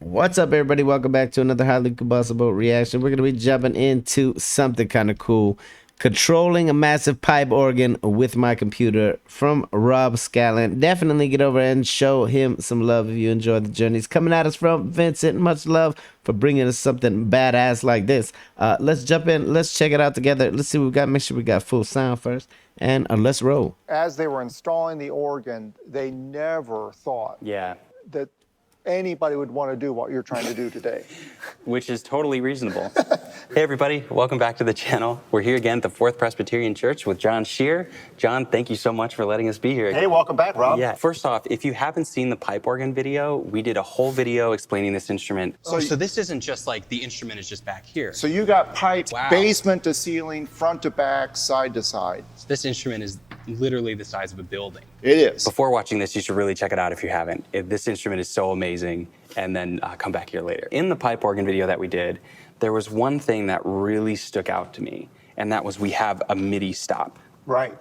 What's up, everybody? Welcome back to another highly combustible reaction. We're going to be jumping into something kind of cool. Controlling a massive pipe organ with my computer from Rob Scallon. Definitely get over and show him some love if you enjoy the journey. It's coming at us from Vincent. Much love for bringing us something badass like this. Let's jump in. Let's check it out together. Let's see what we got. Make sure we got full sound first. And let's roll. As they were installing the organ, they never thought that anybody would want to do what you're trying to do today. Which is totally reasonable. Hey everybody, welcome back to the channel. We're here again at the Fourth Presbyterian Church with John Shear. John, thank you so much for letting us be here. Hey, welcome back, Rob. Yeah, first off, if you haven't seen the pipe organ video, we did a whole video explaining this instrument. So this isn't just like the instrument is just back here. So you got pipes, basement to ceiling, front to back, side to side. This instrument is literally the size of a building. It is. Before watching this, you should really check it out if you haven't. This instrument is so amazing, and then come back here later. In the pipe organ video that we did, there was one thing that really stuck out to me, and that was we have a MIDI stop. Right.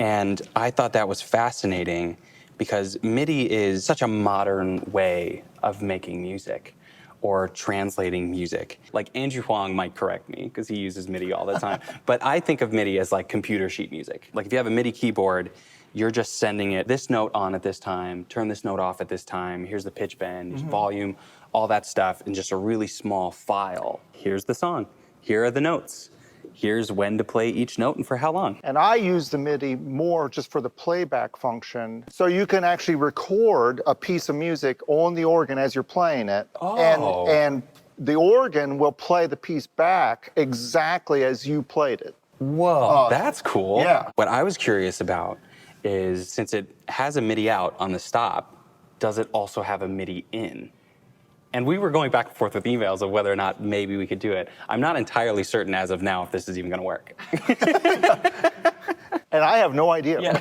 And I thought that was fascinating because MIDI is such a modern way of making music or translating music. Like Andrew Huang might correct me because he uses MIDI all the time, but I think of MIDI as like computer sheet music. Like if you have a MIDI keyboard, you're just sending it this note on at this time, turn this note off at this time, here's the pitch bend, volume, all that stuff in just a really small file. Here's the song, here are the notes. Here's when to play each note and for how long. And I use the MIDI more just for the playback function. So you can actually record a piece of music on the organ as you're playing it. Oh. And the organ will play the piece back exactly as you played it. Whoa, that's cool. Yeah. What I was curious about is since it has a MIDI out on the stop, does it also have a MIDI in? And we were going back and forth with emails of whether or not maybe we could do it. I'm not entirely certain as of now if this is even gonna work. And I have no idea. Yeah.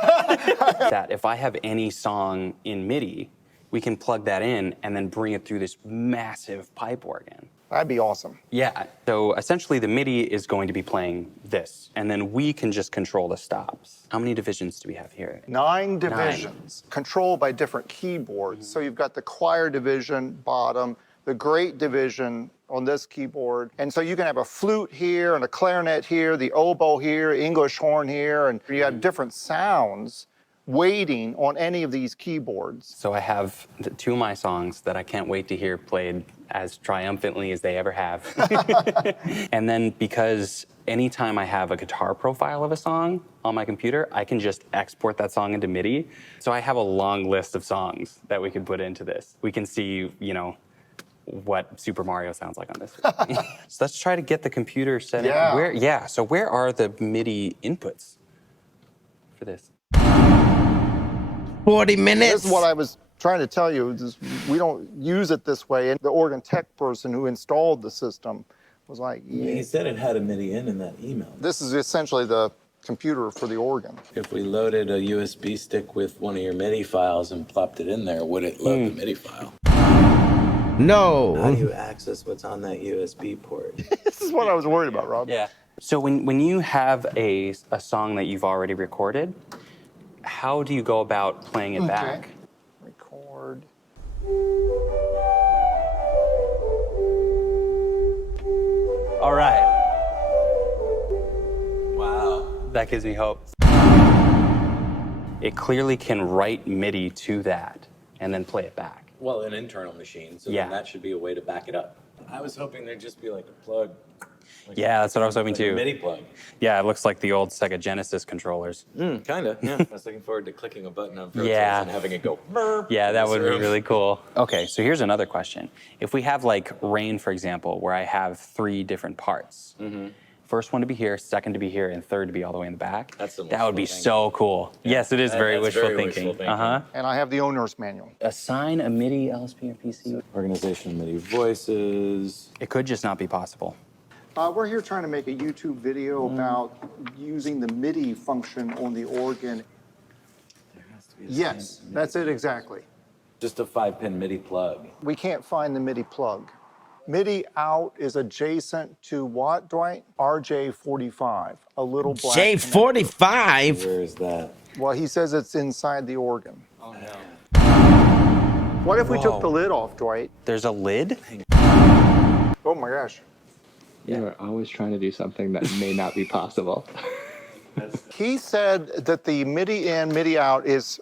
That if I have any song in MIDI, we can plug that in and then bring it through this massive pipe organ. That'd be awesome. Yeah, so essentially the MIDI is going to be playing this, and then we can just control the stops. How many divisions do we have here? 9 divisions, controlled by different keyboards. So you've got the choir division, bottom, the great division on this keyboard. And so you can have a flute here and a clarinet here, the oboe here, English horn here, and you have different sounds waiting on any of these keyboards. So I have 2 of my songs that I can't wait to hear played as triumphantly as they ever have. And then because anytime I have a guitar profile of a song on my computer, I can just export that song into MIDI. So I have a long list of songs that we could put into this. We can see, you know, what Super Mario sounds like on this. So let's try to get the computer set up. So where are the MIDI inputs for this? 40 minutes. This is what I was trying to tell you. We don't use it this way. And the organ tech person who installed the system was like, yeah. He said it had a MIDI in that email. This is essentially the computer for the organ. If we loaded a USB stick with one of your MIDI files and plopped it in there, would it load the MIDI file? No. How do you access what's on that USB port? This is what I was worried about, Rob. Yeah. So when you have a song that you've already recorded, how do you go about playing it back? Record. All right. Wow. That gives me hope. It clearly can write MIDI to that and then play it back. Well, an internal machine, so then that should be a way to back it up. I was hoping there'd just be like a plug. Yeah, that's what I was hoping too. A MIDI plug. Yeah, it looks like the old Sega Genesis controllers. Kinda, yeah. I was looking forward to clicking a button on Pro Tools and having it go burp. Yeah, that would be really cool. Okay, so here's another question. If we have like Rain, for example, where I have 3 different parts. First one to be here, second to be here, and third to be all the way in the back. That would be so cool. Yeah. Yes, it is very wishful thinking. And I have the owner's manual. Assign a MIDI LSP or PC. Organization of MIDI voices. It could just not be possible. We're here trying to make a YouTube video about using the MIDI function on the organ. There has to be Yes, that's it exactly. Just a 5-pin MIDI plug. We can't find the MIDI plug. MIDI out is adjacent to what, Dwight? RJ45, a little black J45? Where is that? Well, he says it's inside the organ. Oh, no. What if we took the lid off, Dwight? There's a lid? Oh my gosh. You are always trying to do something that may not be possible. He said that the MIDI in, MIDI out is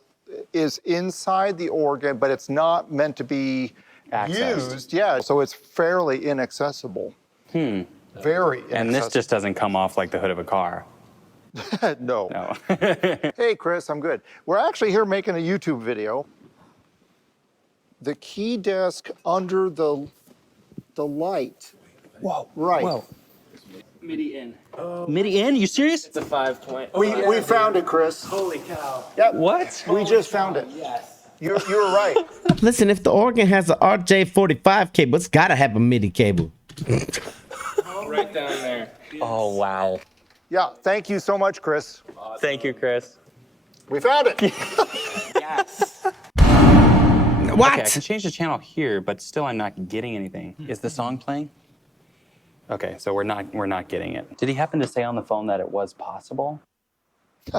inside the organ, but it's not meant to be Accessed. used. Yeah, so it's fairly inaccessible. Very inaccessible. And this just doesn't come off like the hood of a car. No. No. Hey, Chris, I'm good. We're actually here making a YouTube video. The key desk under the light. Whoa. Right. Whoa. MIDI in. MIDI in? You serious? It's a 5-point. We found it, Chris. Holy cow. Yep. What? We just found it. Yes. You were right. Listen, if the organ has an RJ45 cable, it's gotta have a MIDI cable. Right down there. Oh, wow. Yeah, thank you so much, Chris. Thank you, Chris. We found it. Yes. What? Okay, I can change the channel here, but still I'm not getting anything. Is the song playing? Okay, so we're not getting it. Did he happen to say on the phone that it was possible?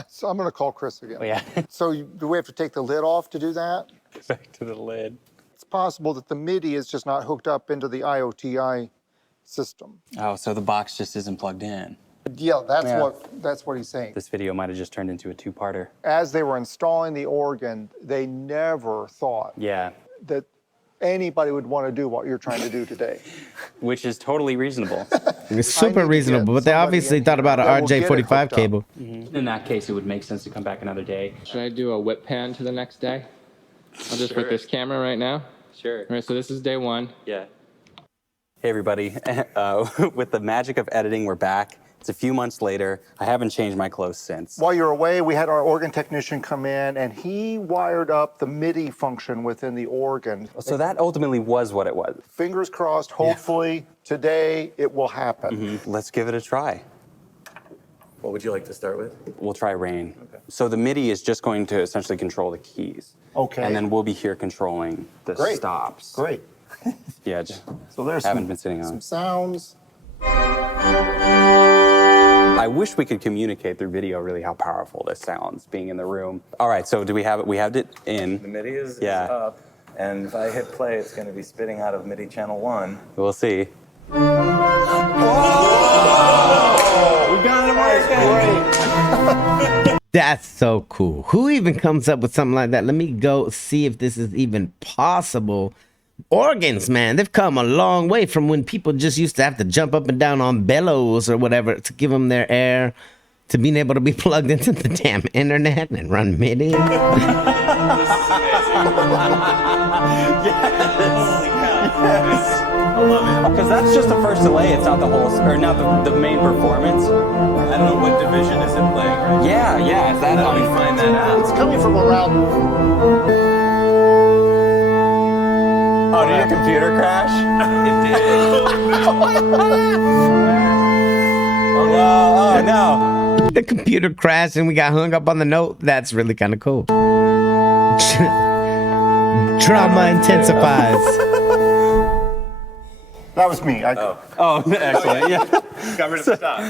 So I'm going to call Chris again. Oh, yeah. So do we have to take the lid off to do that? Back to the lid. It's possible that the MIDI is just not hooked up into the IoTi system. Oh, so the box just isn't plugged in. Yeah, Yeah. that's what he's saying. This video might have just turned into a two-parter. As they were installing the organ, they never thought Yeah, that anybody would want to do what you're trying to do today. which is totally reasonable. It's super I need to reasonable, get but they somebody obviously in thought here about an that will get it RJ45 hooked up. cable. In that case, it would make sense to come back another day. Should I do a whip pan to the next day? I'll just put this camera right now. Sure. All right, so this is day 1. Yeah. Hey, everybody. With the magic of editing, we're back. It's a few months later. I haven't changed my clothes since. While you were away, we had our organ technician come in, and he wired up the MIDI function within the organ. So that ultimately was what it was. Fingers crossed, hopefully today it will happen. Let's give it a try. What would you like to start with? We'll try rain. Okay. So the MIDI is just going to essentially control the keys. Okay. And then we'll be here controlling the Great. stops. Great. Yeah, just So there's haven't been sitting on some it. sounds. I wish we could communicate through video really how powerful this sounds being in the room. All right, so do we have it? We have it in. The MIDI is Yeah. up, and if I hit play, it's going to be spitting out of MIDI channel 1. We'll see. We got it working. That's so cool. Who even comes up with something like that? Let me go see if this is even possible. Organs, man, they've come a long way from when people just used to have to jump up and down on bellows or whatever to give them their air, to being able to be plugged into the damn internet and run MIDI. Because that's just the first delay. It's not the whole, or not the main performance. I don't know what division is it playing right Yeah, yeah. Is that now. Let me find that out. It's coming from around. Oh, did your computer crash? It did. Oh no. The computer crashed and we got hung up on the note. That's really kind of cool. Trauma intensifies. That was me. Oh, excellent. Yeah.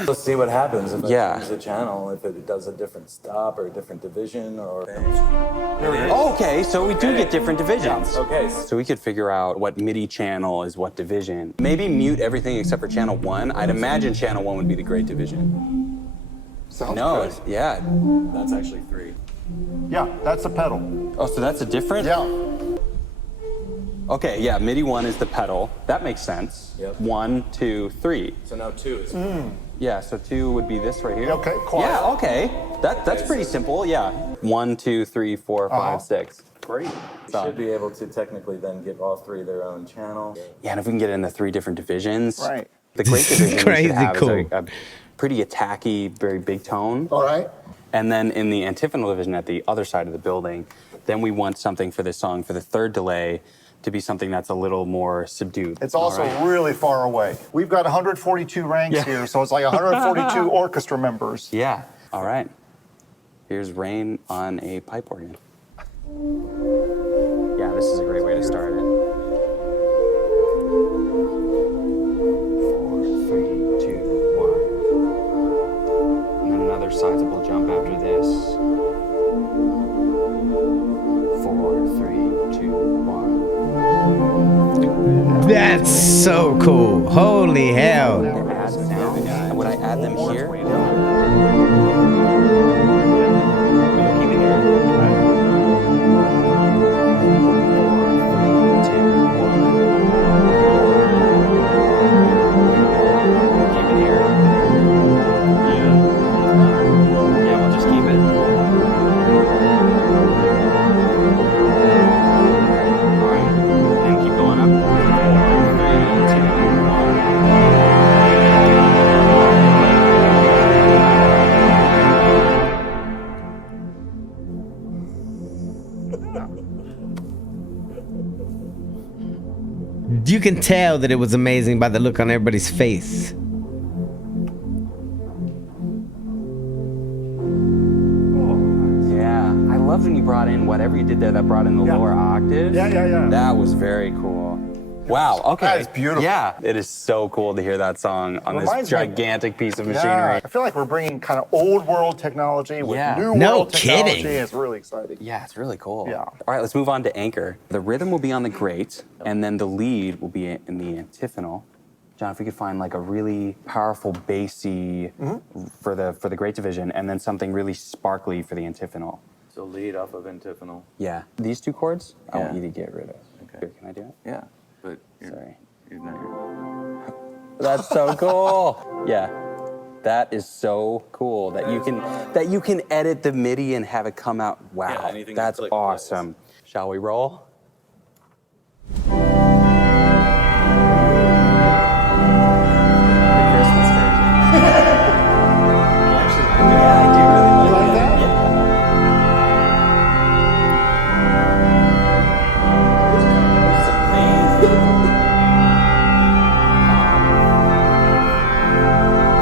Let's see what happens if I Yeah. change the channel, if it does a different stop or a different division or... Okay, so we do get different divisions. Okay. So we could figure out what MIDI channel is what division. Maybe mute everything except for channel 1. I'd imagine channel 1 would be the great division. Sounds No, good. yeah. That's actually 3. Yeah, that's a pedal. Oh, so that's a different? Yeah. Okay, yeah, MIDI 1 is the pedal. That makes sense. Yep. 1, 2, 3. So now 2 is... Yeah, so 2 would be this right here. Okay, quiet. Yeah, okay. That's pretty simple, yeah. 1, 2, 3, 4, 5, 6. Great. You should be able to technically then give all 3 their own channel. Yeah, and if we can get into 3 different divisions. Right. The great This is division we crazy should have cool. is a pretty attacky, very big tone. All right. And then in the antiphonal division at the other side of the building, then we want something for this song, for the third delay, to be something that's a little more subdued. It's also really far away. We've got 142 ranks here, so it's like 142 orchestra members. Yeah. All right. Here's Rain on a pipe organ. Yeah, this is a great way to start it. 4, 3, 2, 1. And then another sizable jump after this. 4, 3, 2, 1. That's so cool. Holy hell. Add sounds. And would I add them here? Keep it here. 4, 3, 2, 1. Keep it here. Yeah, we'll just keep it. Alright. And keep going up. 4, 3, 2, 1. You can tell that it was amazing by the look on everybody's face. Yeah, I loved when you brought in whatever you did there that brought in the lower octaves. Yeah. That was very cool. Wow, okay. That is beautiful. Yeah, it is so cool to hear that song on this Reminds me- gigantic piece of Yeah, machinery. I feel like we're bringing kind of old world technology with Yeah. new No world technology. kidding. It's really exciting. Yeah, it's really cool. Yeah. All right, let's move on to anchor. The rhythm will be on the great, and then the lead will be in the antiphonal. John, if we could find like a really powerful bassy for the great division, and then something really sparkly for the antiphonal. So lead off of antiphonal. Yeah, these two chords, I want Yeah. you to get rid of. Okay. Here, can I do it? Yeah, but Sorry. you're not. That's so cool. Yeah. That is so cool that you can edit the MIDI and have it come out. Wow. Yeah, anything that's that clicks. awesome. Shall we roll? The Christmas version. Yeah, I do really You like that?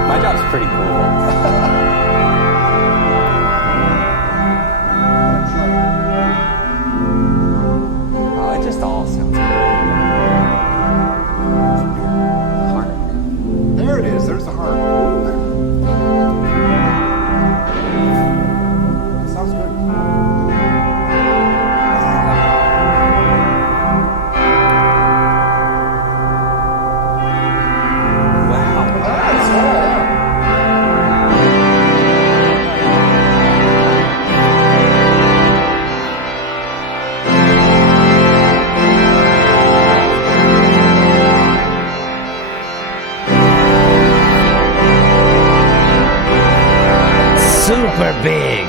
My job's pretty cool. Oh, it just all sounds good. Harp. There it is. There's the harp. Sounds good. Wow. That's all. Super big.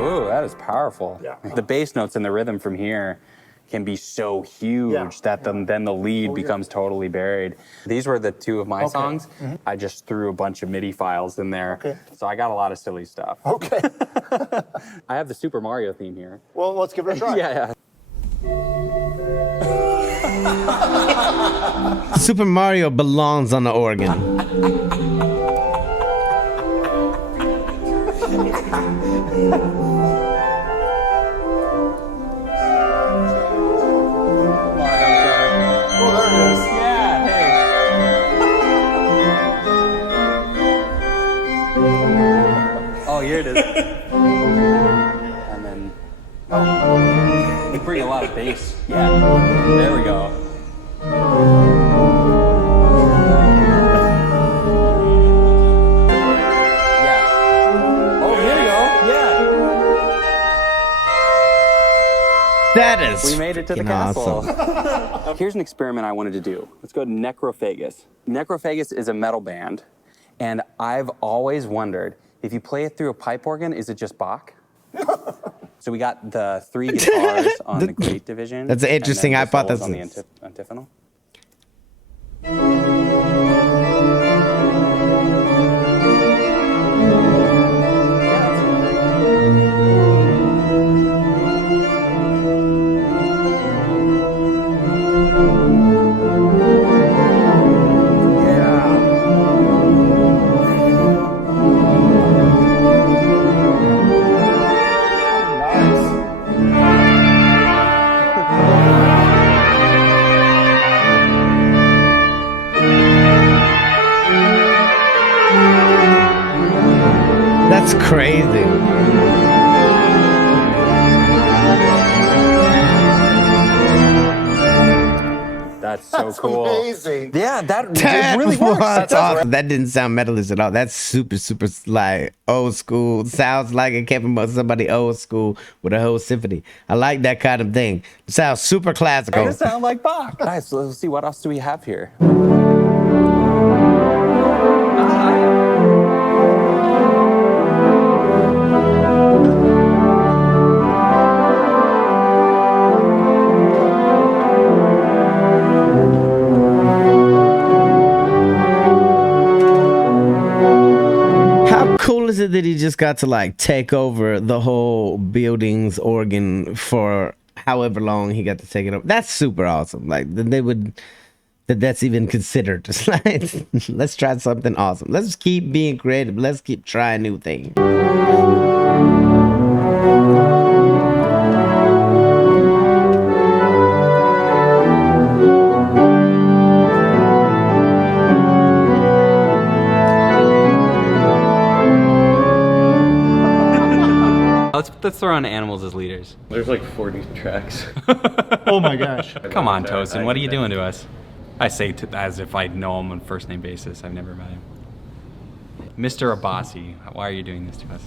Ooh, that is powerful. Yeah. The bass notes and the rhythm from here can be so huge Yeah, that then the lead becomes totally buried. These were the two of my songs. I just threw a bunch of MIDI files in there. Okay. So I got a lot of silly stuff. Okay. I have the Super Mario theme here. Well, let's give it a try. Yeah. Super Mario belongs on the organ. Oh, there it is. Yeah, hey. Oh, here it is. And then, we bring a lot of bass. Yeah, there we go. Yeah. Oh, here we go. Yeah. That is We made it to the freaking castle. awesome. Here's an experiment I wanted to do. Let's go to Necrophagus. Necrophagus is a metal band, and I've always wondered, if you play it through a pipe organ, is it just Bach? So we got the 3 guitars on the great division. That's an and interesting then the solos hypothesis. on the antiphonal. Nice. crazy. That's so That's cool. amazing. Yeah, that That really works. was awesome. That didn't sound metalist at all. That's super, super like old school. Sounds like it came from somebody old school with a whole symphony. I like that kind of thing. It sounds super classical. It sound like Bach. Guys, so let's see what else do we have here. How cool is it that he just got to like take over the whole building's organ for however long he got to take it over? That's super awesome. Like that they would that's even considered. Like, let's try something awesome. Let's keep being creative. Let's keep trying new things. Let's throw on animals as leaders. There's like 40 tracks. Oh my gosh. Come on, Tosin, what are you doing to us? I say as if I know him on a first name basis. I've never met him. Mr. Abbasi, why are you doing this to us?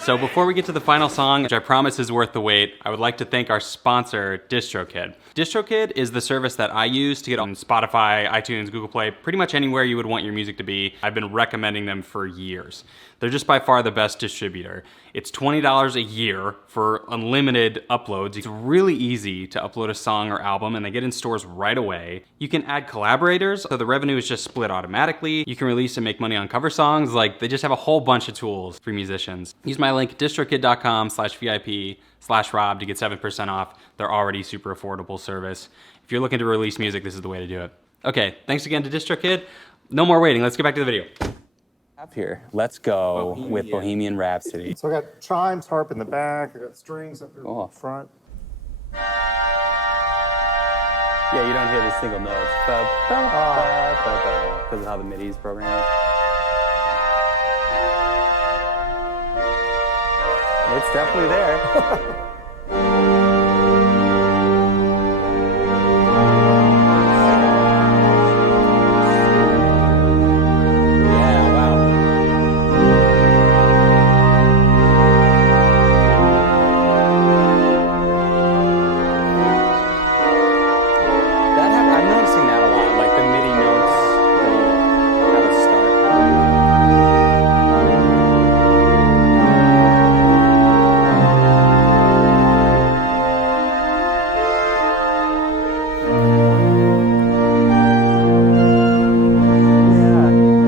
So before we get to the final song, which I promise is worth the wait, I would like to thank our sponsor, DistroKid. DistroKid is the service that I use to get on Spotify, iTunes, Google Play, pretty much anywhere you would want your music to be. I've been recommending them for years. They're just by far the best distributor. It's $20 a year for unlimited uploads. It's really easy to upload a song or album and they get in stores right away. You can add collaborators, so the revenue is just split automatically. You can release and make money on cover songs. Like, they just have a whole bunch of tools for musicians. Use my link distrokid.com/VIP/Rob to get 7% off. They're already super affordable service. If you're looking to release music, this is the way to do it. Okay, thanks again to DistroKid. No more waiting, let's get back to the video. Up here, let's go with Bohemian Rhapsody. So I got chimes, harp in the back. I got strings up here in the front. Yeah, you don't hear the single notes. Because of how the MIDI is programmed. It's definitely there.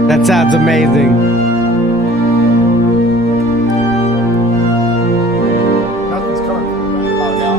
That sounds amazing. Nothing's coming. Oh, no.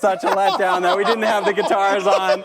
such a letdown that we didn't have the guitars on.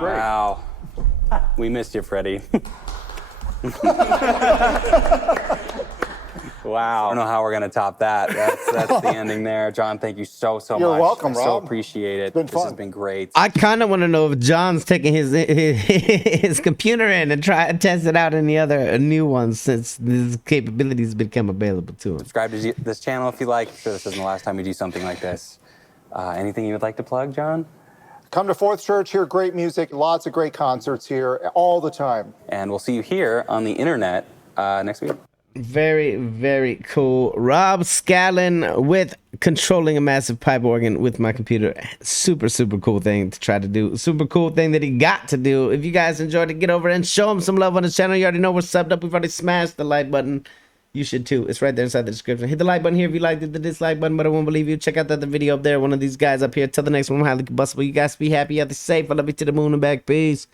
Wow. We missed you, Freddie. Wow. I don't know how we're going to top that. That's the ending there. John, thank you so much. You're welcome, I so Rob. appreciate it. It's been This fun. has been great. I kind of want to know if John's taking his computer in and try to test it out in the other new ones since these capabilities become available to him. Subscribe to this channel if you like. I'm sure this isn't the last time we do something like this. Anything you would like to plug, John? Come to Fourth Church, hear great music, lots of great concerts here all the time. And we'll see you here on the internet next week. Very, very cool. Rob Scallon with controlling a massive pipe organ with my computer. Super, super cool thing to try to do. Super cool thing that he got to do. If you guys enjoyed it, get over and show him some love on the channel. You already know we're subbed up. We've already smashed the like button. You should too. It's right there inside the description. Hit the like button here if you liked it, the dislike button, but I won't believe you. Check out the other video up there. One of these guys up here. Till the next one, I'm highly combustible. You guys be happy, healthy, safe. I love you to the moon and back. Peace.